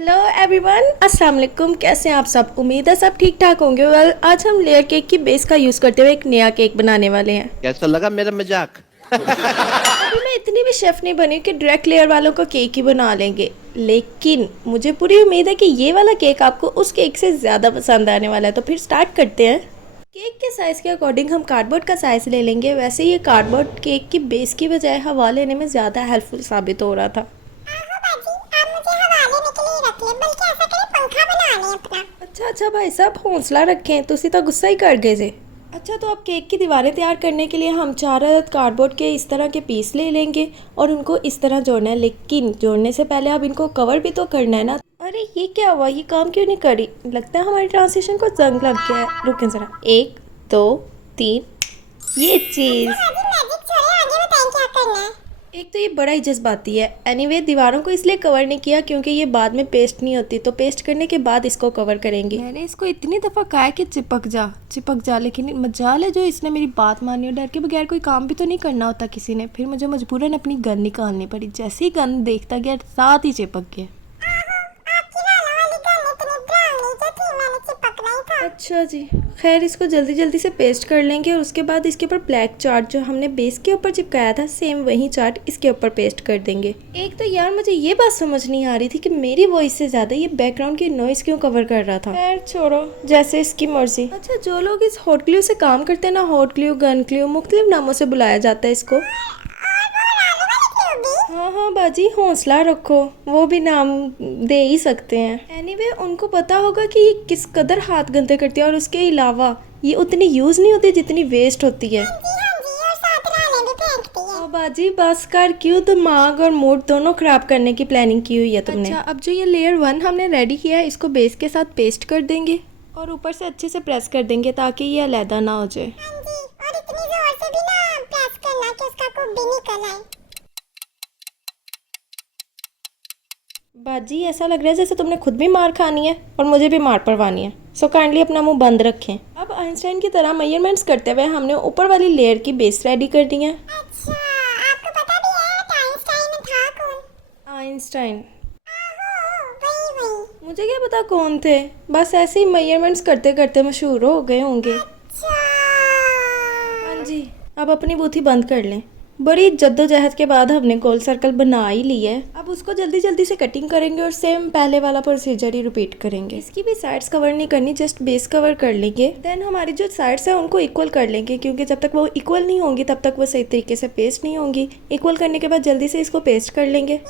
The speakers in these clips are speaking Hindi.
हेलो एवरीवन, अस्सलाम वालेकुम। कैसे हैं आप सब? उम्मीद है सब ठीक ठाक होंगे। वेल, आज हम लेयर केक की बेस का यूज़ करते हुए एक नया केक बनाने वाले हैं। कैसा लगा मेरा मजाक? अभी मैं इतनी भी शेफ़ नहीं बनी कि डायरेक्ट लेयर वालों का केक ही बना लेंगे, लेकिन मुझे पूरी उम्मीद है कि ये वाला केक आपको उस केक से ज़्यादा पसंद आने वाला है। तो फिर स्टार्ट करते हैं। केक के साइज़ के अकॉर्डिंग हम कार्डबोर्ड का साइज़ ले लेंगे। वैसे ये कार्डबोर्ड केक की बेस की बजाय हवा लेने में ज़्यादा हेल्पफुल साबित हो रहा था। अच्छा भाई साहब, हौसला रखें, तुसी तो गुस्सा ही कर गए जे। अच्छा, तो अब केक की दीवारें तैयार करने के लिए हम 4 अदद कार्डबोर्ड के इस तरह के पीस ले लेंगे और उनको इस तरह जोड़ना है। लेकिन जोड़ने से पहले अब इनको कवर भी तो करना है ना। अरे ये क्या हुआ, ये काम क्यों नहीं करी? लगता है हमारी ट्रांसलेशन को जंग लग गया है। रुकें ज़रा, 1 2 3, ये चीज़। एक तो ये बड़ा ही जज्बाती है। एनीवे, दीवारों को इसलिए कवर नहीं किया क्योंकि ये बाद में पेस्ट नहीं होती, तो पेस्ट करने के बाद इसको कवर करेंगे। मैंने इसको इतनी दफ़ा कहा है कि चिपक जा, लेकिन मजाल है जो इसने मेरी बात मानी। और डर के बगैर कोई काम भी तो नहीं करना होता किसी ने। फिर मुझे मजबूरन अपनी गन निकालनी पड़ी। जैसे ही गन देखता गया साथ ही चिपक गया। अच्छा जी, खैर इसको जल्दी जल्दी से पेस्ट कर लेंगे और उसके बाद इसके ऊपर ब्लैक चार्ट जो हमने बेस के ऊपर चिपकाया था, सेम वही चार्ट इसके ऊपर पेस्ट कर देंगे। एक तो यार मुझे ये बात समझ नहीं आ रही थी कि मेरी वॉइस से ज़्यादा ये बैकग्राउंड की नॉइस क्यों कवर कर रहा था। खैर छोड़ो, जैसे इसकी मर्जी। अच्छा, जो लोग इस हॉट ग्लू से काम करते हैं ना, हॉट ग्लू, गन ग्लू, मुख्तलिफ नामों से बुलाया जाता है इसको। हाँ बाजी, हौसला रखो, वो भी नाम दे ही सकते हैं। एनीवे, उनको पता होगा कि ये किस कदर हाथ गंदे करती है और उसके अलावा ये उतनी यूज़ नहीं होती जितनी वेस्ट होती है। बाजी बस कर, क्यों दिमाग और मूड दोनों खराब करने की प्लानिंग की हुई है तुमने? अच्छा, अब जो ये लेयर 1 हमने रेडी किया है, इसको बेस के साथ पेस्ट कर देंगे और ऊपर से अच्छे से प्रेस कर देंगे ताकि ये अलहदा ना हो जाए। बाजी, ऐसा लग रहा है जैसे तुमने खुद भी मार खानी है और मुझे भी मार पड़वानी है। सो काइंडली अपना मुंह बंद रखें। अब आइंस्टाइन की तरह मेजरमेंट्स करते हुए हमने ऊपर वाली लेयर की बेस रेडी कर दी है। अच्छा, आपको पता भी है कि आइंस्टाइन था कौन? आइंस्टाइन? वही। मुझे क्या पता कौन थे, बस ऐसे ही मेजरमेंट्स करते करते मशहूर हो गए होंगे। अच्छा। हाँ जी, अब अपनी बूथी बंद कर लें। बड़ी जद्दोजहद के बाद हमने गोल सर्कल बना ही ली है। अब उसको जल्दी जल्दी से कटिंग करेंगे और सेम पहले वाला प्रोसीजर ही रिपीट करेंगे। इसकी भी साइड्स कवर नहीं करनी, जस्ट बेस कवर कर लेंगे। देन हमारी जो साइड्स है उनको इक्वल कर लेंगे, क्योंकि जब तक वो इक्वल नहीं होंगी तब तक वो सही तरीके से पेस्ट नहीं होंगी। इक्वल करने के बाद जल्दी से इसको पेस्ट कर लेंगे।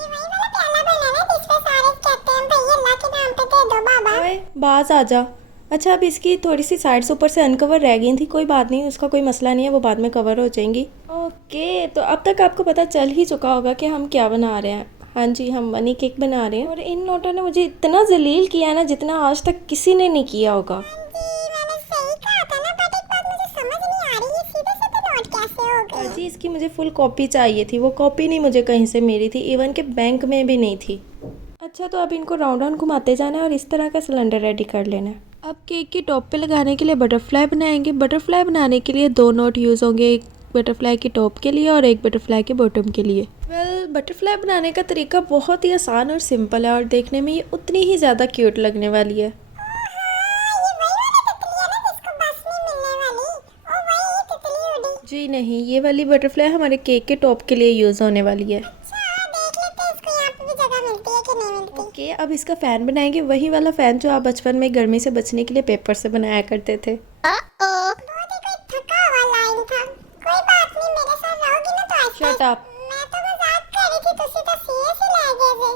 बाज आ जा। अच्छा, अब इसकी थोड़ी सी साइड्स ऊपर से अनकवर रह गई थी, कोई बात नहीं, उसका कोई मसला नहीं है, वो बाद में कवर हो जाएंगी। ओके, तो अब तक आपको पता चल ही चुका होगा कि हम क्या बना रहे हैं। हाँ जी, हम मनी केक बना रहे हैं और इन नोटों ने मुझे इतना जलील किया ना जितना आज तक किसी ने नहीं किया होगा। जी, इसकी मुझे फुल कॉपी चाहिए थी, वो कॉपी नहीं मुझे कहीं से मिली थी, इवन के बैंक में भी नहीं थी। अच्छा, तो अब इनको राउंड राउंड घुमाते जाना है और इस तरह का सिलेंडर रेडी कर लेना है। अब केक की टॉप पे लगाने के लिए बटरफ्लाई बनाएंगे। बटरफ्लाई बनाने के लिए 2 नोट यूज़ होंगे, एक बटरफ्लाई की टॉप के लिए और एक बटरफ्लाई के बॉटम के लिए। बटरफ्लाई बनाने का तरीका बहुत ही आसान और सिंपल है और देखने में ये उतनी ही ज़्यादा क्यूट लगने वाली है। जी नहीं, ये वाली बटरफ्लाई हमारे केक के टॉप के लिए यूज़ होने वाली है। ओके, अब इसका फ़ैन बनाएंगे, वही वाला फ़ैन जो आप बचपन में गर्मी से बचने के लिए पेपर से बनाया करते थे। Shut up.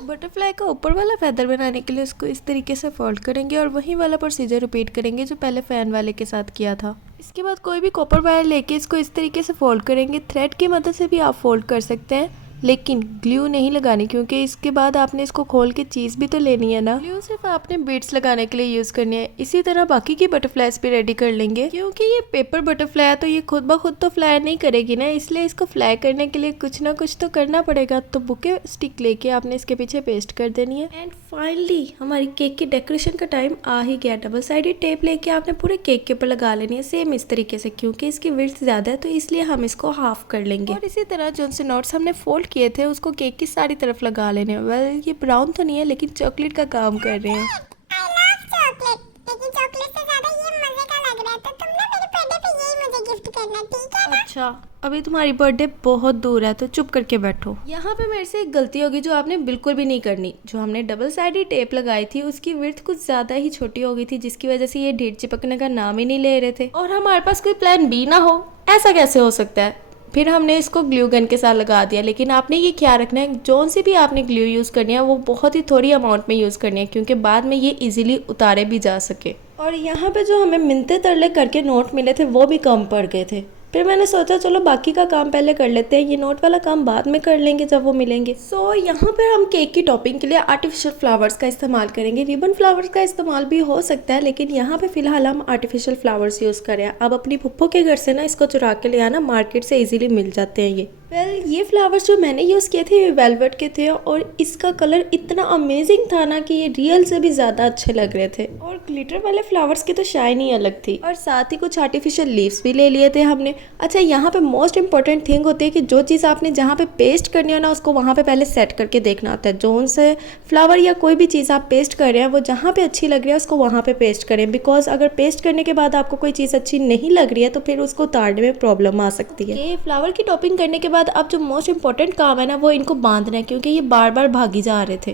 बटरफ्लाई का ऊपर वाला फेदर बनाने के लिए उसको इस तरीके से फोल्ड करेंगे और वही वाला प्रोसीजर रिपीट करेंगे जो पहले फ़ैन वाले के साथ किया था। इसके बाद कोई भी कॉपर वायर लेके इसको इस तरीके से फोल्ड करेंगे। थ्रेड की मदद से भी आप फोल्ड कर सकते हैं, लेकिन ग्लू नहीं लगानी, क्योंकि इसके बाद आपने इसको खोल के चीज़ भी तो लेनी है ना। ग्लू सिर्फ आपने बीड्स लगाने के लिए यूज़ करनी है। इसी तरह बाकी की बटरफ्लाईज भी रेडी कर लेंगे। क्योंकि ये पेपर बटरफ्लाई है तो ये खुद ब खुद तो फ्लाई नहीं करेगी ना, इसलिए इसको फ्लाई करने के लिए कुछ ना कुछ तो करना पड़ेगा। तो बुके स्टिक लेके आपने इसके पीछे पेस्ट कर देनी है। एंड फाइनली हमारी केक की डेकोरेशन का टाइम आ ही गया। डबल साइडेड टेप लेके आपने पूरे केक के ऊपर लगा लेनी है, सेम इस तरीके से। क्योंकि इसकी विड्थ ज़्यादा है तो इसलिए हम इसको हाफ कर लेंगे। और इसी तरह जो से नोट्स हमने फोल्ड किए थे उसको केक की सारी तरफ लगा लेने। वेल ये ब्राउन तो नहीं है लेकिन चॉकलेट का काम कर रहे हैं। आई लव चॉकलेट, लेकिन चॉकलेट से ज्यादा ये मजे का लग रहा है, तो तुम ना मेरे बर्थडे पे यही मुझे गिफ्ट करना, ठीक है ना? अच्छा अभी तुम्हारी बर्थडे बहुत दूर है तो चुप करके बैठो। यहाँ पे मेरे से एक गलती होगी जो आपने बिल्कुल भी नहीं करनी। जो हमने डबल साइडेड टेप लगाई थी उसकी विड्थ कुछ ज्यादा ही छोटी हो गई थी, जिसकी वजह से ये ढीठ चिपकने का नाम ही नहीं ले रहे थे। और हमारे पास कोई प्लान बी ना हो, ऐसा कैसे हो सकता है। फिर हमने इसको ग्लू गन के साथ लगा दिया, लेकिन आपने ये ख्याल रखना है जोन से भी आपने ग्लू यूज़ करनी है वो बहुत ही थोड़ी अमाउंट में यूज़ करनी है, क्योंकि बाद में ये इजीली उतारे भी जा सके। और यहाँ पे जो हमें मिनते तरले करके नोट मिले थे वो भी कम पड़ गए थे। फिर मैंने सोचा चलो बाकी का काम पहले कर लेते हैं, ये नोट वाला काम बाद में कर लेंगे जब वो मिलेंगे। सो यहाँ पर हम केक की टॉपिंग के लिए आर्टिफिशियल फ्लावर्स का इस्तेमाल करेंगे। रिबन फ्लावर्स का इस्तेमाल भी हो सकता है, लेकिन यहाँ पे फिलहाल हम आर्टिफिशियल फ्लावर्स यूज़ करें। अब अपनी फुप्पो के घर से ना इसको चुरा के ले आना, मार्केट से इजीली मिल जाते हैं ये। वेल ये फ्लावर्स जो मैंने यूज़ किए थे ये वेलवेट के थे और इसका कलर इतना अमेजिंग था ना कि ये रियल से भी ज़्यादा अच्छे लग रहे थे। और ग्लिटर वाले फ्लावर्स की तो शाइन ही अलग थी। और साथ ही कुछ आर्टिफिशियल लीव्स भी ले लिए थे हमने। अच्छा यहाँ पे मोस्ट इंपॉर्टेंट थिंग होती है कि जो चीज़ आपने जहाँ पे पेस्ट करनी हो ना उसको वहाँ पे पहले सेट करके देखना होता है। जोन से फ्लावर या कोई भी चीज़ आप पेस्ट कर रहे हैं वो जहाँ पे अच्छी लग रही है उसको वहाँ पे पेस्ट करें, बिकॉज अगर पेस्ट करने के बाद आपको कोई चीज़ अच्छी नहीं लग रही है तो फिर उसको उतारने में प्रॉब्लम आ सकती है। ये फ्लावर की टॉपिंग करने के बाद अब जो मोस्ट इंपॉर्टेंट काम है ना वो इनको बांधना है, क्योंकि ये बार बार भागी जा रहे थे।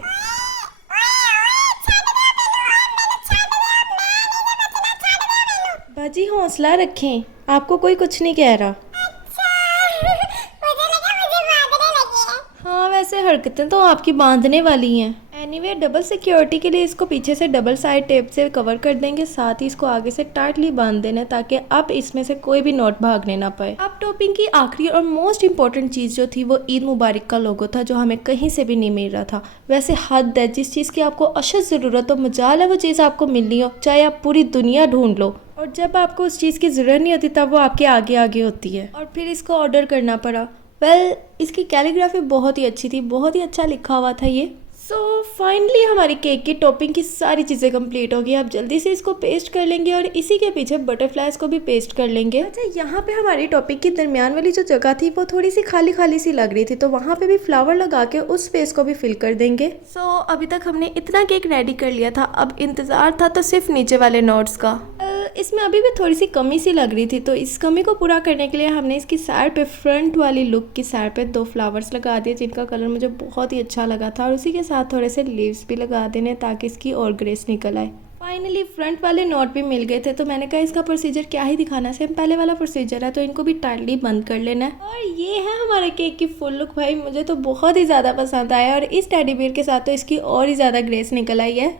बाजी हौसला रखें, आपको कोई कुछ नहीं कह रहा। हाँ वैसे हरकतें तो आपकी बांधने वाली हैं। एनीवे डबल सिक्योरिटी के लिए इसको पीछे से डबल साइड टेप से कवर कर देंगे, साथ ही इसको आगे से टाइटली बांध देना ताकि अब इसमें से कोई भी नोट भागने ना पाए। अब टॉपिंग की आखिरी और मोस्ट इम्पोर्टेंट चीज़ जो थी वो ईद मुबारक का लोगो था, जो हमें कहीं से भी नहीं मिल रहा था। वैसे हद है, जिस चीज़ की आपको अशद ज़रूरत हो मजाल है वो चीज़ आपको मिलनी हो, चाहे आप पूरी दुनिया ढूंढ लो। और जब आपको उस चीज़ की ज़रूरत नहीं होती तब वो आपके आगे आगे होती है। और फिर इसको ऑर्डर करना पड़ा। वेल इसकी कैलीग्राफी बहुत ही अच्छी थी, बहुत ही अच्छा लिखा हुआ था ये। सो फाइनली हमारी केक की टॉपिंग की सारी चीज़ें कंप्लीट हो गई। अब जल्दी से इसको पेस्ट कर लेंगे और इसी के पीछे बटरफ्लाइज को भी पेस्ट कर लेंगे। अच्छा यहाँ पे हमारी टॉपिंग की दरमियान वाली जो जगह थी वो थोड़ी सी खाली खाली सी लग रही थी, तो वहाँ पे भी फ्लावर लगा के उस स्पेस को भी फिल कर देंगे। सो अभी तक हमने इतना केक रेडी कर लिया था, अब इंतज़ार था तो सिर्फ नीचे वाले नोट्स का। इसमें अभी भी थोड़ी सी कमी सी लग रही थी, तो इस कमी को पूरा करने के लिए हमने इसकी साइड पे फ्रंट वाली लुक की साइड पे 2 फ्लावर्स लगा दिए, जिनका कलर मुझे बहुत ही अच्छा लगा था। और उसी के साथ थोड़े से लीव्स भी लगा देने ताकि इसकी और ग्रेस निकल आए। फाइनली फ्रंट वाले नोट भी मिल गए थे, तो मैंने कहा इसका प्रोसीजर क्या ही दिखाना, सेम पहले वाला प्रोसीजर है, तो इनको भी टाइटली बंद कर लेना है। और ये है हमारे केक की फुल लुक। भाई मुझे तो बहुत ही ज़्यादा पसंद आया और इस टेडी बियर के साथ तो इसकी और ही ज़्यादा ग्रेस निकल आई है।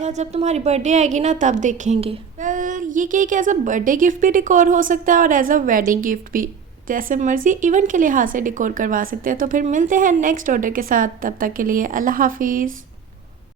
अच्छा जब तुम्हारी बर्थडे आएगी ना तब देखेंगे। वेल ये cake as a birthday gift भी डिकोर हो सकता है और एज अ वेडिंग गिफ्ट भी, जैसे मर्जी इवेंट के लिहाज से डिकोर करवा सकते हैं। तो फिर मिलते हैं नेक्स्ट ऑर्डर के साथ, तब तक के लिए अल्लाह हाफिज़।